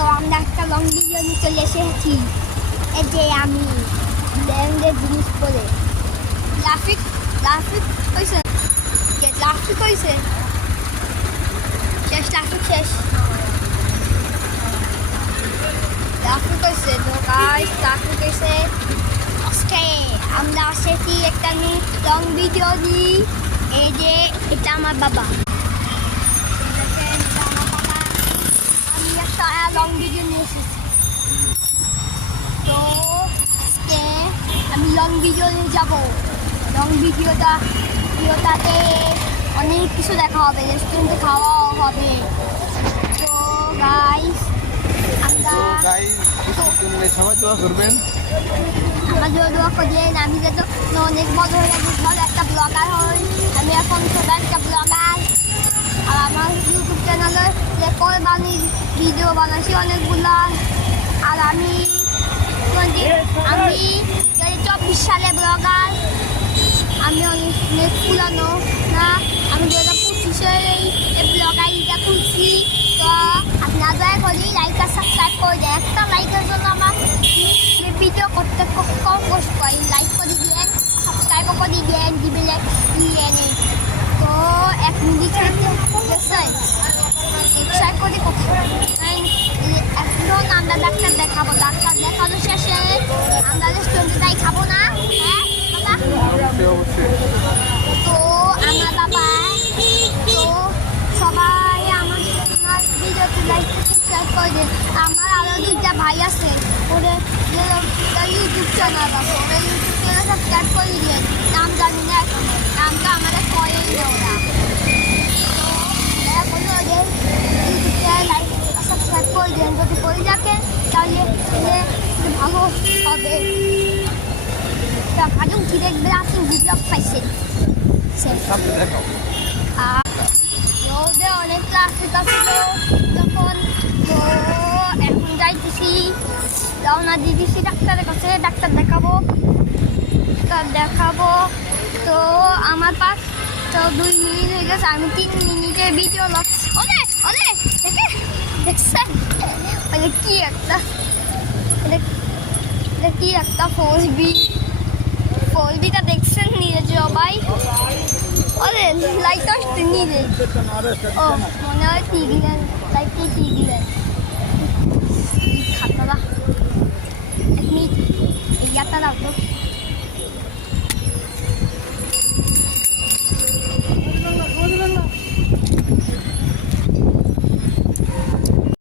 তো আমরা একটা লং ভিডিও নিয়ে চলে এসেছি। এই যে আমি ব্র্যান্ডের জিনিস পরে লাফিক হয়েছে, লাফিক হয়েছে, শেষ লাফিক শেষ লাফিক হয়েছে। তো গাইস লাফিক হয়েছে। আজকে আমরা এসেছি একটা লং ভিডিও দিই। এই যে এটা আমার বাবা, আমি একটা লং ভিডিও নিয়ে এসেছি। তো আজকে আমি লং ভিডিও নিয়ে যাবো। লং ভিডিওটাতে অনেক কিছু দেখা হবে, রেস্টুরেন্টে খাওয়াও হবে। তো গাইস আমরা সবাই দোয়া করবেন, আমার জন্য দোয়া করবেন। আমি যেহেতু অনেক বড় হয়ে ভালো একটা ব্লগার হই। আমি এখন ছোট একটা ব্লগার। আর আমার ইউটিউব চ্যানেলে যে কোরবানির ভিডিও বানাচ্ছি অনেকগুলো। আর আমি 2024 সালে ব্লগার। আমি অনেক পুরানো না, আমি 2025-এ এই ব্লগারটা খুলছি। তো আপনারা দয়া করে লাইক আর সাবস্ক্রাইব করে দেন। একটা লাইকের জন্য আমার ভিডিও করতে খুব কম কষ্ট হয়। লাইক করে দিলেন, সাবস্ক্রাইবও করে দিলেন, দিবেন দিয়ে। তো 1 মিনিট দেখছেন করে এখন আমরা ডাক্তার দেখাবো। ডাক্তার দেখানো শেষে আমরা রেস্টুরেন্টে যাই খাবো না? হ্যাঁ বাবা? তো আমার বাবা, তো সবাই আমার ভিডিওতে লাইক সাবস্ক্রাইব করে দেন। আমার আরও 2টা ভাই আছে, ওদের ইউটিউব চ্যানেল আছে, ওদের ইউটিউব চ্যানেল সাবস্ক্রাইব করে দিলেন। নাম জানি না, নামটা আমাদের করেই না ওরা। তো এখন ওদের ইউটিউব চ্যানেল লাইক সাবস্ক্রাইব করে দেন। যদি করে থাকেন তাহলে ভালো হবে। কারণ কি দেখবেন আপনি ভিডিও পাইছেন ওদের অনেক ট্রাফিক আসছিল তখন। তো এখন যাইতেছি, রওনা দিতেছি ডাক্তারের কাছে। ডাক্তার দেখাবো। তো আমার পাশ তো 2 মিনিট হয়ে গেছে, আমি 3 মিনিটের ভিডিও লাগছি। দেখছেন কি একটা ফোরবিটা দেখছেন নিয়ে সবাই? লাইট আসতে নিয়ে ও মনে হয় টিভি লাইটটি টিভি